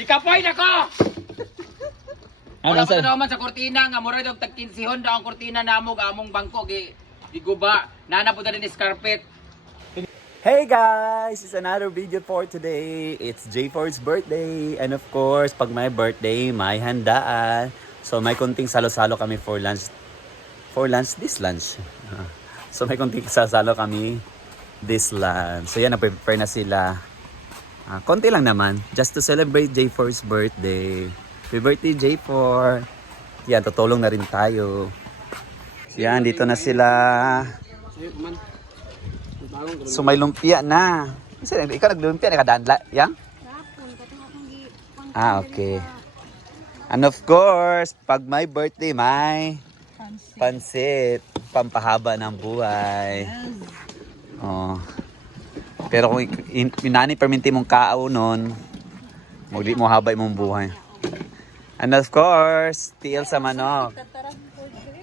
Dikapoy na ko! Ano Wala sa? pa naman sa kortina nga mura daw tag 15 daw ang kortina namo gamong bangko giguba. Nana po din is carpet. Hey guys! It's another video for today. It's J4's birthday. And of course, pag may birthday, may handaan. So may konting salo-salo kami for lunch. This lunch. So may konting salo kami this lunch. So yan, nag-prepare na sila. Konti lang naman. Just to celebrate J4's birthday. Happy birthday, J4. Yan, tutulong na rin tayo. Yan, dito na sila. So may lumpia na. Ikaw naglumpia, nakadaan yan? Okay. And of course, pag may birthday, may pansit. Pampahaba ng buhay. Oh. Pero kung inani perminti mong kao nun, magdi mo haba imong buhay. And of course, tiil sa manok.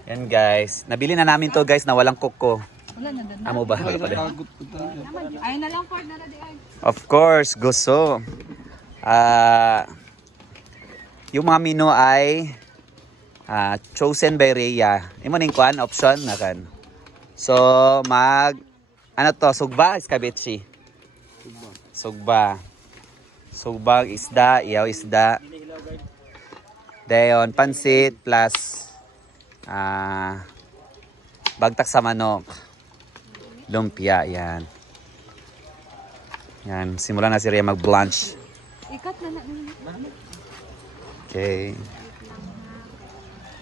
Yan guys. Nabili na namin to guys na walang kuko. Amo ba? Wala pa din. Ayun na lang for na di ay. Of course, gusto. Yung mga menu ay chosen by Rhea. Imo ning kuan option na kan. So ano to, sugba, escabeche. Sugba. Sugbag isda, iyaw isda. Dayon pansit plus bagtak sa manok. Lumpia, yan. Yan, simulan na si Rhea mag-blanch. Ikat na na. Okay.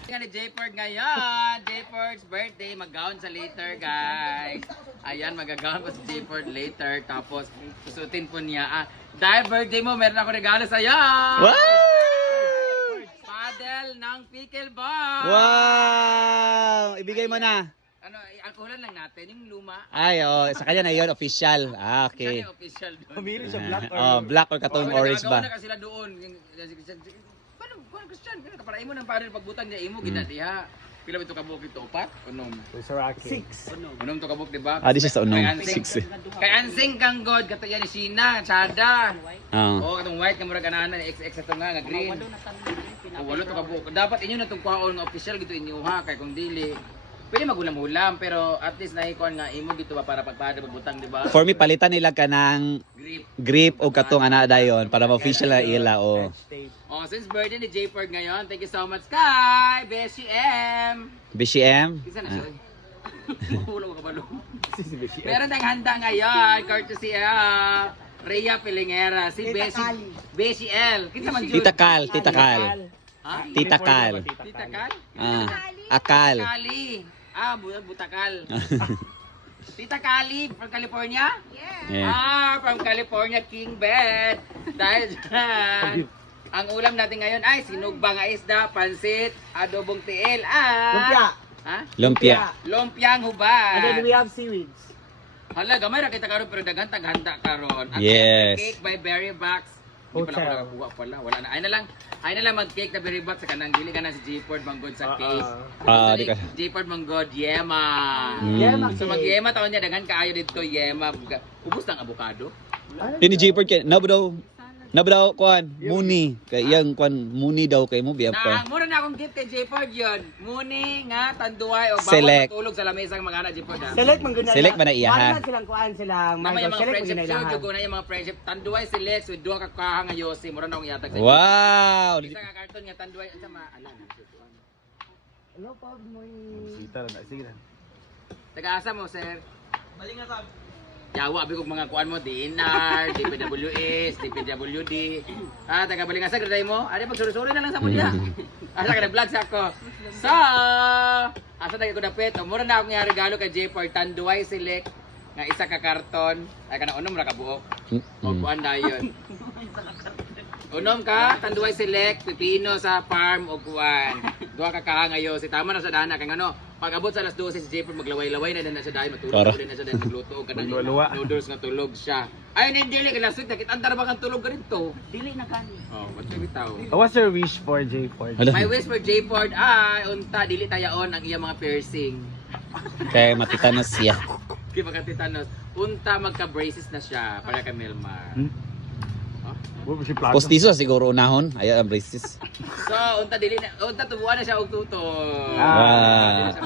Nga ni J4 ngayon. J4's birthday. Mag-gown sa later, guys. Ayan, mag-gown pa si J4 later. Tapos, susutin po niya. Dahil birthday mo, meron ako regalo sa'yo. Wow! Paddle ng pickleball. Wow! Ibigay mo na. Ano, alkoholan lang natin. Yung luma. Ay, sa kanya na yun, official. Okay. Siya yung official doon. Pumili siya black or Black or katong orange ba? Nagagawa na kasi sila doon. Paano, Christian? Para imo ng paddle pagbutang niya, imo ginadiha. Pila ito kabuk ito? Upat? Unom? Saraki. 6. Unom to kabuk, diba? This is unom. Kay Ansing. 6. Kay Ansing kang god, kato yan ni Sheena, Chada. Oh. Oh, itong white nga murag ananan, XX ito nga, green. Walo to kabuk. Dapat inyo na itong kuhaon nga official gito inyo ha, kay kung dili. Pwede magulam-ulam, pero at least nahikuan nga imo gito ba para pagpada pagbutang, diba? For me, palitan nila ka ng grip o katong ana dayon para ma-official na ila o. Oh, since birthday ni J4 ngayon, thank you so much kay Beshi M. BCM? Isa na siya. Ulo mo kabalo. Meron tayong handa ngayon, courtesy Rhea Pilingera, si Beshi L. Kinsa man jud? Tita Kal. Ha? Tita Kal. Tita Kal? Akal. Kali. Butakal. Tita Kali from California? Yeah. From California, King Bed. Dahil dyan, ang ulam natin ngayon ay sinugba nga isda, pansit, adobong tiil, Lumpia. Ha? Lumpia. Lumpiang hubad. And then we have seaweeds. Hala, gamay ra kita karon pero daghan taghanda karon. Ang Yes. cake by Berry Box. Hindi pala ako Hotel. nakakuha pala. Wala na. Ay na lang mag-cake na Berry Box sa kanang dili ka na si J4 manggod sa cake. Di ka. J4 manggod yema. Yema So cake. mag-yema taon niya daghan kaayo dito yema. Ubos ng avocado. Ini Jeepard kay nabo daw kuan muni kay iyang kuan muni daw kay mo biya pa. Mura na akong gift kay J4 yun. Muni nga tanduay o Select. bawal matulog sa lamesang mga J4 ha. Select man guna. Select man na iya, ha? Wala silang kuan silang Nama yung mga select friendship man show, guna jugo na yung mga friendship. Tanduay select with duha ka kahang ayosi. Mura na akong iatag sa Wow. Isa ka karton nga tanduay unsa maalan. Hello pa mo. Sige. Taga-asa mo, sir? Yawa, abi kong mga kuan mo, DNR, DPWS, DPWD. Taga Balingasa, graday mo? Ari, magsuri-suri na lang sa mo diha. Asa ka na-vlog sa ako. So, asa tayo ko dapit. Mura na akong nga regalo kay J4 Tanduay Select nga isa ka karton. Ay, ka na unom ra ka buok. O kuan na yun. Unom ka, Tanduay Select, pipino sa farm o kuan. Duha ka kahangayo. Si tama na sa dana kay ano. Pag abot sa alas 12 si J4 maglaway-laway na din na siya dahil matulog Para. din na siya dahil magluto ka na noodles nga tulog siya. Ay, hindi dili ka last week nakita andar ba kang tulog ka rito? Dili na kani. Oh, what do bitaw? What's your wish for J4? My wish for J4 ay unta dili tayaon ang iyang mga piercing. Kay matitanos siya. Kaya magka-tetanos. Unta magka-braces na siya para kay Melmar. Oh. Postizo siguro unahon. Ay ang braces. So, unta tubuan na siya og tutoy.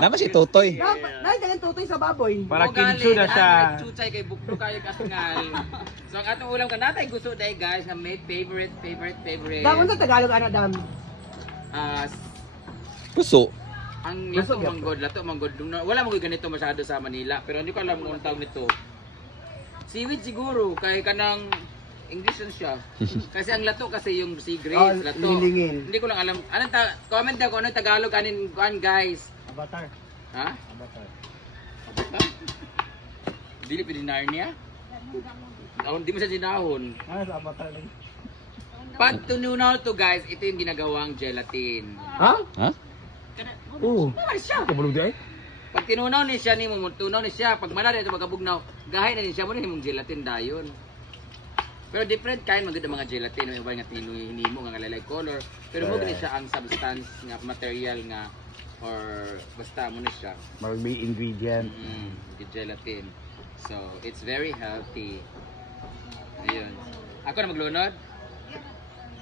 Naman si Totoy. Dagan tutoy sa baboy. Para kinsu na siya. Chuchay kay buklo kayo kasingal. So, ang atong ulam ka natay gusto dai guys nga may favorite. Dagan sa Tagalog ana dam. Puso. Ang lato manggod. Wala mo ganito masyado sa Manila, pero hindi ko alam kung tawag nito. Seaweed siguro, kay kanang English lang siya. Kasi ang lato kasi yung sea grapes, lato. lilingin. Hindi ko lang alam. Comment daw kung anong Tagalog guys. Avatar. Ha? Avatar. Dili pidinar niya? Hindi mo siya dinahon. Sa Avatar lang. Pag tununaw to guys, ito yung ginagawang gelatin. Ha? Ha? Oo. Ano siya? Kabulog di ay? Pag tinunaw ni siya, tunaw ni siya, pag malari ito magkabugnaw, gahay na ni siya mo na yung gelatin dayon. Pero different kind maganda mga gelatin, may iba nga hinimo nga lalay color, pero mo gani siya ang substance nga material nga or basta mo na siya. May ingredient. The gelatin. So, it's very healthy. Ayun. Ako na maglunod.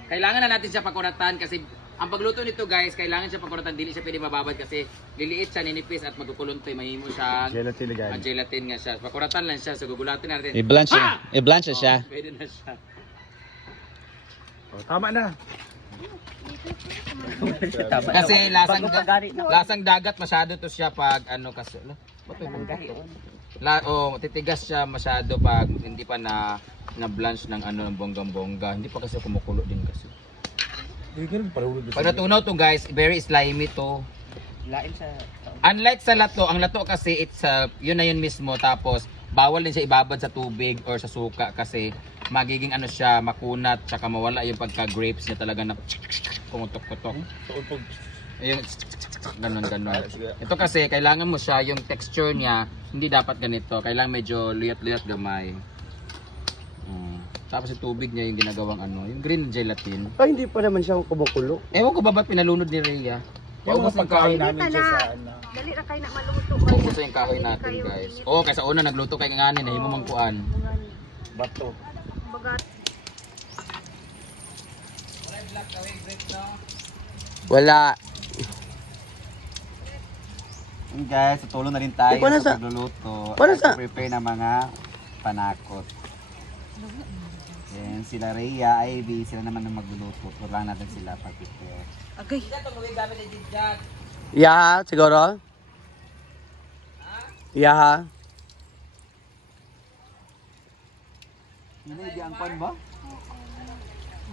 Kailangan na natin siya pakuratan kasi ang pagluto nito guys, kailangan siya pakuratan, dili siya pwede mababad kasi liliit siya, ninipis at magkukuluntoy, mahimo siya. Gelatin agad. Ang gelatin nga siya. Pakuratan lang siya, so gugulatin natin. I-blanch siya. Pwede na siya. Oh, tama na. Kasi lasang dagat masyado to siya pag ano kasi. Titigas siya masyado pag hindi pa na blanch ng ano ng bonggang-bongga. Hindi pa kasi kumukulo din kasi. Pag natunaw to guys, very slimy to. Lain sa Unlike sa lato, ang lato kasi it's yun na yun mismo, tapos bawal din siya ibabad sa tubig or sa suka kasi magiging ano siya, makunat, tsaka mawala yung pagka-grapes niya talaga na kumutok-kutok. Ayun, ganon. Ito kasi, kailangan mo siya, yung texture niya, hindi dapat ganito. Kailangan medyo luyot-luyot gamay. Tapos yung tubig niya yung ginagawang ano, yung green gelatin. Ay, hindi pa naman siya kumukulo. Ewan ko ba ba't pinalunod ni Rhea? Yung mga pagkain namin siya sa ano. Dali ra kay na maluto. Focus sa yung kahoy natin guys. Oo, kaysa una nagluto kay nganin, nahimo mang kuan. Bato. Bagat. Wala. Guys, tutulong na rin tayo sa pagluluto. Prepare ng mga panakot. Then sila Rhea, Ivy, sila naman ang magluluto. Turuan natin sila pag-prepare. Agay. Yeah, siguro. Yeah. Hindi, di ang pan ba?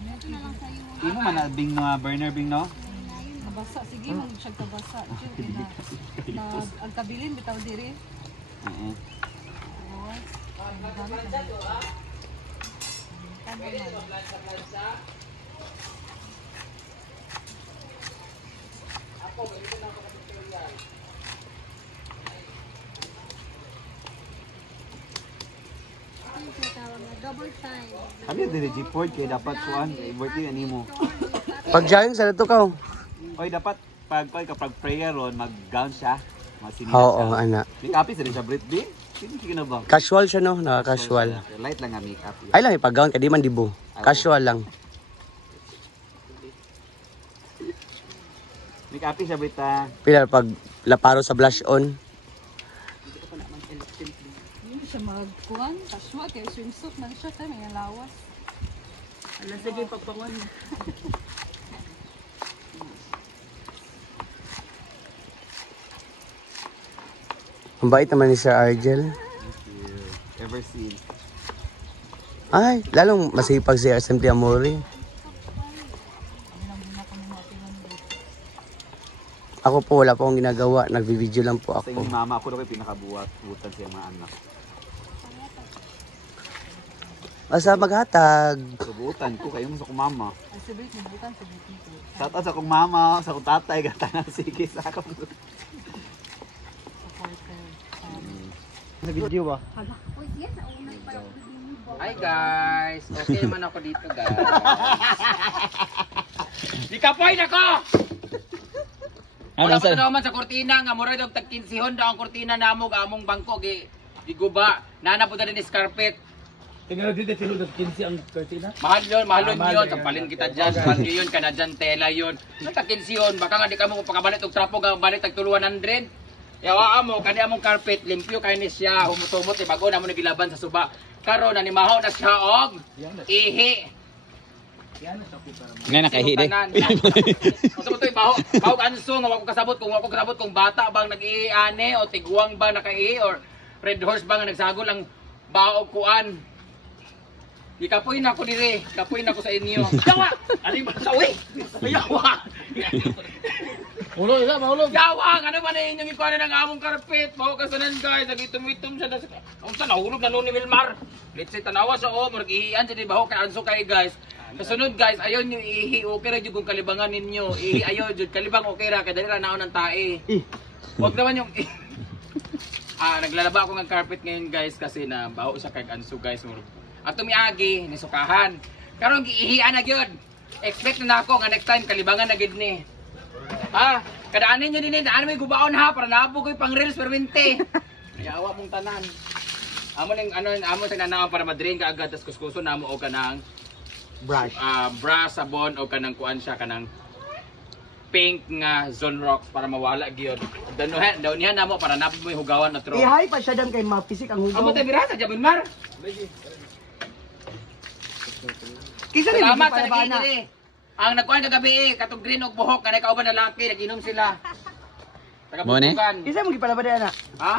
Hindi mo man bing no, burner bing no? Nabasa sige man siya kabasa. Na ang kabilin bitaw diri. Oo. Double time. Kami dili G-Port kaya dapat suan, i-birthday ani mo. Pag jayong sa dito ka. Oy, dapat kapag prayer ron, mag-gown siya. Masinina Oo, siya. ana. Make-up is rin siya birthday. Sige na ba? Casual siya no, naka-casual. Light lang nga make-up. Ay lang ipag-gown ka di man dibo. Casual lang. Make-up siya bita. Pila pag laparo sa blush on. Hindi siya magkuhan. Kaswa kay swimsuit man siya tay may lawas. Ala sige pagpangon. Ang bait naman ni Sir Argel. Ever seen. Ay, lalong masipag si Assembly Amore. Ako po, wala po akong ginagawa. Nagbibideo lang po Sa ako. inyong mama, ako daw kayo pinakabuhat. Butan siya mga anak. Basta maghatag. Subutan ko, kayo mo sa kong mama. Sabit ni bukan sabit ni. Shout out sa kong mama, sa kong tatay, gata na sige sa akong. Sa video ba? Hi guys! Okay naman ako dito guys. Di ka point ako! Wala ko naman sa kortina nga mura daw tag 15 daw ang kortina namo among bangko giguba. Nana po din is carpet. Tingnan dito sino das 15 ang cortina. Mahal yun mahal yun. yun. Sampalin kita dyan. Bagyo yun, kanadyan tela yun. Nagkakinsi yun. Baka nga di ka mo pagkabalit og trapo ka balit tag 100. Yawa mo, kani among carpet, limpyo kay ni siya. Humutumot, bago na mo nagilaban sa suba. Karon nanimahaw na siya og ihi. Ngayon nakahidi. Unsa mo to baho anso nga wako kasabot kung bata bang nag-iane o tiguang ba nakaihi or red horse ba nga nagsagol ang bao og kuan. Ikapoy na ako dire, kapoy na ako sa inyo. Yawa! Ano ba sa uwi? Yawa! Ulo isa, maulog. Yawa! Ano ba na inyong ikuha ng among karpet? Bawa ka sanan guys, nagitum-itum siya. Ang sa nahulog na ni Wilmar. Let's say tanawa sa o, marag-ihian siya, di ba? Kay anso kay guys. Kasunod guys, ayaw nyo ihi, okay ra jud kung kalibangan ninyo. Ihi ayaw jud, kalibang okay ra, kaya dali ra naon ng tae. Huwag naman yung... naglalaba ako ng carpet ngayon guys kasi na baho siya kay anso guys. At tumiagi, nisukahan. Karon giihian na gyud. Expect na nako nga next time kalibangan na gid ni. Kadaanin nyo din daan may gubaon ha para naabo ko'y pang reels per 20. Yawa mong tanan. Amo ning amo sa nanaon para ma-drain ka agad tas kuskuso namo o kanang Brush. brush sabon o kanang kuan siya kanang pink nga Zone Rocks para mawala gyud. Daw niya namo para napod mo yung hugawan na tro. Ihay pa siya dam kay mapisik ang Amo hugaw. tay birasa Jabin Mar. Kisa rin Salamat para sa bana. nakikili. Ang nagkuhan kagabi katong green og buhok kanay kauban na laki nag-inom sila. Mo ni? Taga-butukan. Kisa mo gipalabada na. Ha?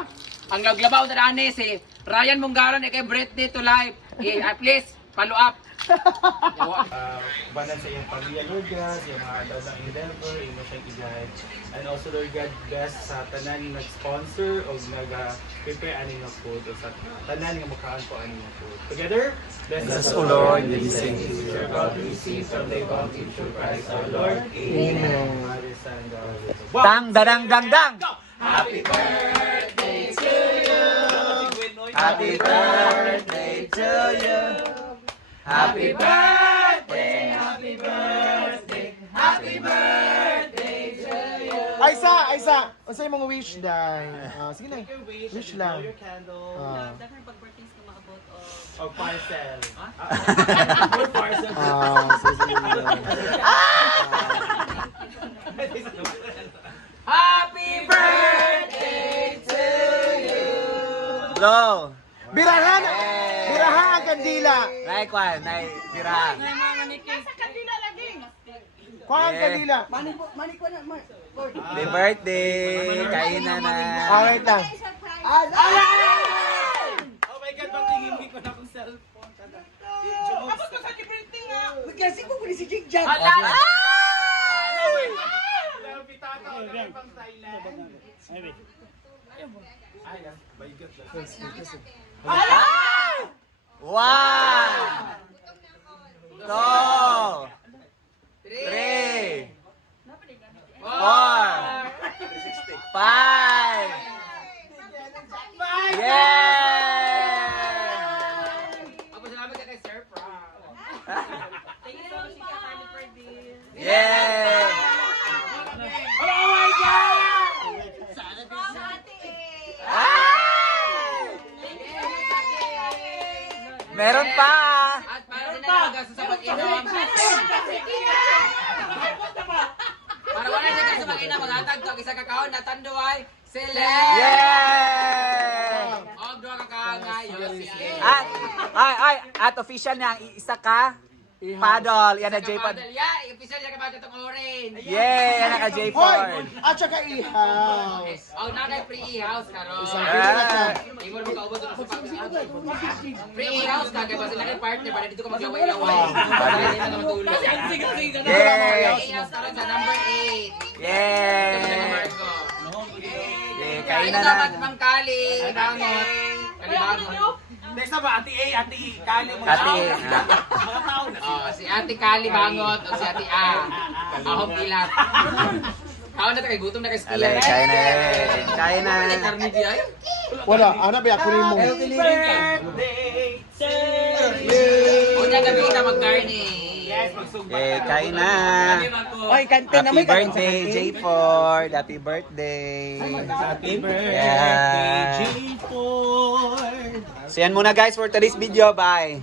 Ang naglabaw na daan si Ryan Munggaran kay birthday to life. At least follow up. Banan sa iyong pamilya, Lord God, sa iyong mga adult ng endeavor, imo siyang i-guide. And also, Lord God, bless sa tanan nag-sponsor o nag-prepare aning ng food o sa tanan nga mukhaan po aning ng food. Together, bless us, O Lord, and sing to your God, we receive from the bounty through Christ our Lord. Amen. Father, Son, God, Holy Spirit. Dang dadang dang dang. Happy birthday to you. Happy birthday to you. Happy birthday, happy birthday, happy birthday to you. Aisa, unsay mong wish dai? Sige na. Wish lang. Your candle. Dapat pag-birthdays na maabot o Or parcel. Or parcel. Happy birthday to you. Blow. Birahan! Birahan ang kandila. Like one, nay tira. Kuha ang Yeah. kandila. Happy birthday, kainan na. Wait lang. Oh my God, patingin ko na akong cellphone. Kasi mo si Jigjag. One, two, three, 4, 5. Yeah! Ako salamat ka kay Sir Fra. thank you so much ka kami for this. Yeah! Oh my God! Meron pa! At para din na magasto sa pag-inom. Para wala na gasto sa pag-inom, maghatag to. Isa kakaon na tando ay Select! Yeah! Og duha ka kaangay. At official na ang isa ka paddle. Yan na J-Pod. Yeah, official siya kapag itong orange. Yeah! Yan na ka Hoy! J-Pod. At saka ihaw. Oh, nanay free house karon. Ah. Imo mo kaubot sa free house ka kay basta lang partner para dito ka maglaway-laway. Para hindi na matulog. Yeah! Free house karon sa number 8. Yeah! Yeah, kainan na. Ma'am Kali, bangot. Kali bangot. Next na ba? Ate A, Ate E, Kali, mga Ate tao. E. Mga tao na. Oh, si Ate Kali bangot o si Ate A. Ahom ilat. Kaon na kay gutom na kay skill. Alay, kain na. Kain na. Ay, karni di ay. Wala, ano ba ako mo? Birthday to you. Unya gabi na mag-garni. Yes, magsugba. Yeah, kain na. Oy, kante na Happy may birthday, J-Ford. Happy birthday. Happy birthday, Yeah. J4. So yan muna guys for today's video. Bye!